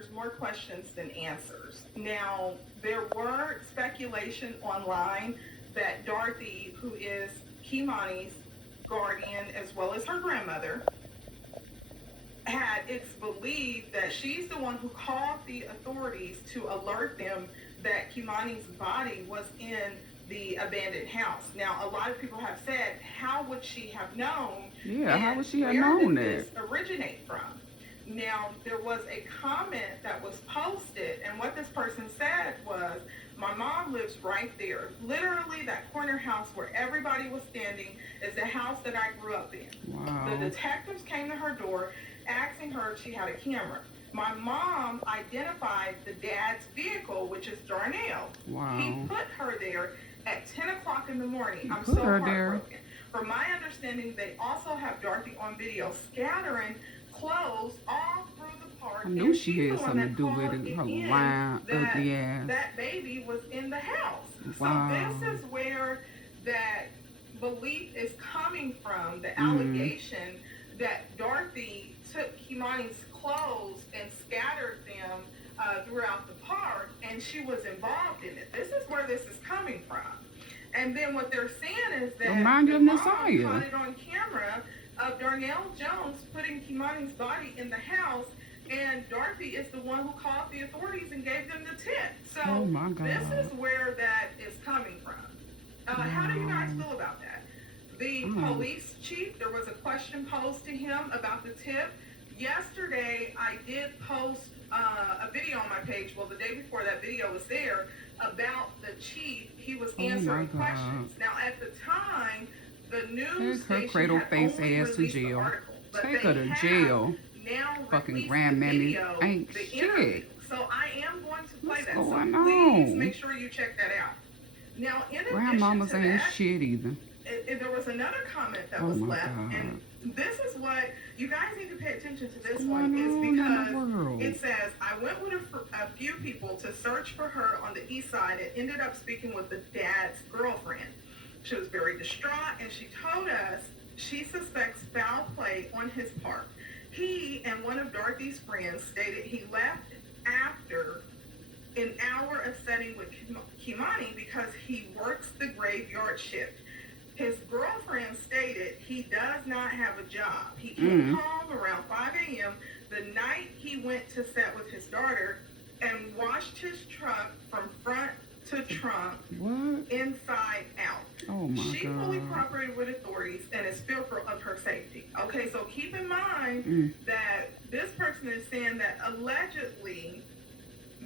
there's more questions than answers. Now, there were speculation online that Dorothy, who is Kimani's guardian as well as her grandmother, it's believed that she's the one who called the authorities to alert them that Kimani's body was in the abandoned house. Now, a lot of people have said, how would she have known? Yeah, how would she have known that? Where did this originate from? Now, there was a comment that was posted, and what this person said was, my mom lives right there. Literally, that corner house where everybody was standing is the house that I grew up in. Wow. The detectives came to her door asking her if she had a camera. My mom identified the dad's vehicle, which is Darnell. Wow. He put her there at 10 o'clock in the morning. I'm so heartbroken. There. From my understanding, they also have Dorothy on video scattering clothes all through the park. I knew she had something to do with it. Her lying, ugly ass. That baby was in the house. Wow. So this is where that belief is coming from, the allegation that Dorothy took Kimani's clothes and scattered them throughout the park, and she was involved in it. This is where this is coming from. And then what they're saying is that the mom caught it on camera of Darnell Jones putting Kimani's body in the house, and Dorothy is the one who called the authorities and gave them the tip. So this is where that is coming from. How do you guys feel about that? The police chief, there was a question posed to him about the tip. Yesterday, I did post a video on my page. Well, the day before that video was there about the chief. He was answering questions. Now, at the time, the news station cradle had face only ass to released the jail. article, but Take they her to have jail. Now Fucking released the grandmammy video, ain't the shit. interview. So I am going to play What's that. So going please on? make sure you check that out. Now, in Grandmamas addition to ain't that, shit either. there was another comment that was left, and this is what you guys need to pay attention to. This one is because it says, I went with a few people to search for her on the east side and ended up speaking with the dad's girlfriend. She was very distraught, and she told us she suspects foul play on his part. He and one of Dorothy's friends stated he left after an hour of setting with Kimani because he works the graveyard shift. His girlfriend stated he does not have a job. He came home around 5 a.m. the night he went to set with his daughter and washed his truck from front to trunk, inside out. Oh my she God. fully cooperated with authorities and is fearful of her safety. Okay, so keep in mind that this person is saying that allegedly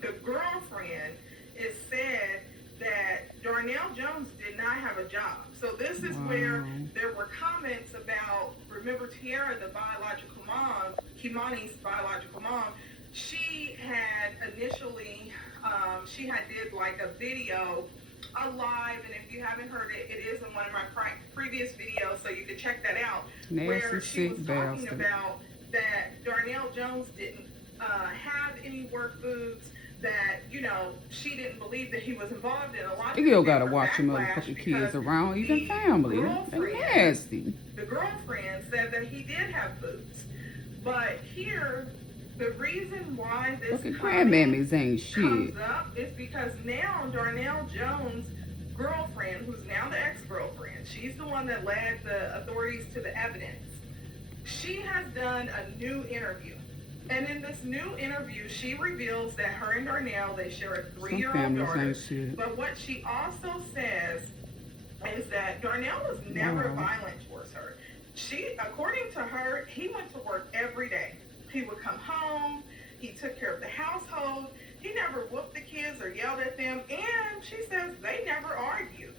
the girlfriend is said that Darnell Jones did not have a job. So this is where there were comments about, remember Tiara, the biological mom, Kimani's biological mom, she had initially, she had did like a video, a live, and if you haven't heard it, it is in one of my previous videos, so you can check that out, where she was talking about that Darnell Jones didn't have any work boots, that, you know, she didn't believe that he was involved in a lot of You gotta watch your motherfucking kids around, even family. They're nasty. The girlfriend said that he did have boots. But here, the reason why this grandmammies ain't comes up is because now Darnell Jones' girlfriend, who's now the ex-girlfriend, she's the one that led the authorities to the evidence. She has done a new interview. And in this new interview, she reveals that her and Darnell, they share a 3-year-old daughter. But what she also says is that Darnell was never violent towards her. She, according to her, he went to work every day. He would come home. He took care of the household. He never whooped the kids or yelled at them. And she says they never argued.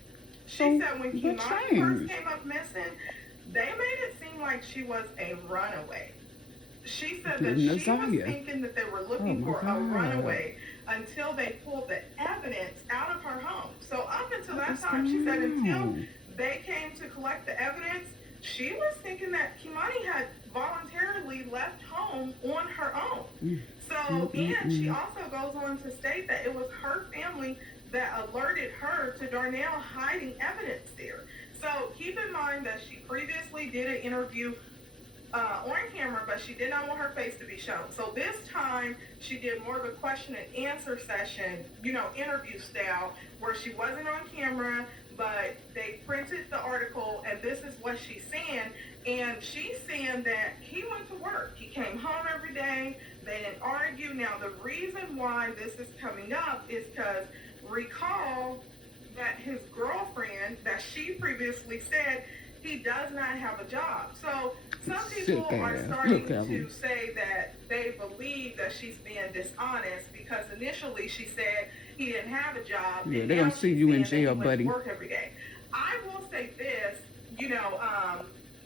She said when Kimani first came up missing, they made it seem like she was a runaway. She said that she was thinking that they were looking for a runaway until they pulled the evidence out of her home. So up until that time, she said until they came to collect the evidence, she was thinking that Kimani had voluntarily left home on her own. So, and she also goes on to state that it was her family that alerted her to Darnell hiding evidence there. So keep in mind that she previously did an interview on camera, but she did not want her face to be shown. So this time she did more of a question and answer session, interview style, where she wasn't on camera, but they printed the article, and this is what she's saying. And she's saying that he went to work. He came home every day. They didn't argue. Now, the reason why this is coming up is because recall that his girlfriend, that she previously said he does not have a job. So some people are starting to say that they believe that she's being dishonest because initially she said he didn't have a job. Yeah, they're going to see you in jail, buddy. Work every day. I will say this,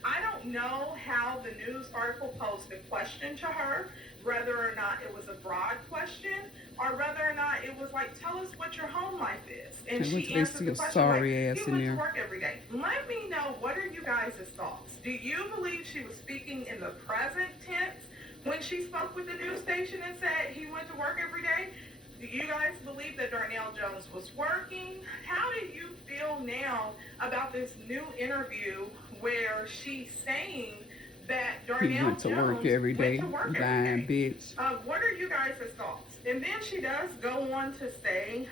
I don't know how the news article posed a question to her, whether or not it was a broad question, or whether or not it was like, tell us what your home life is. And she answered the question like, he went to work every day. Let me know, what are you guys' thoughts? Do you believe she was speaking in the present tense when she spoke with the news station and said he went to work every day? Do you guys believe that Darnell Jones was working? How do you feel now about this new interview where she's saying that Darnell went to work every day, lying bitch? What are you guys' thoughts? And then she does go on to say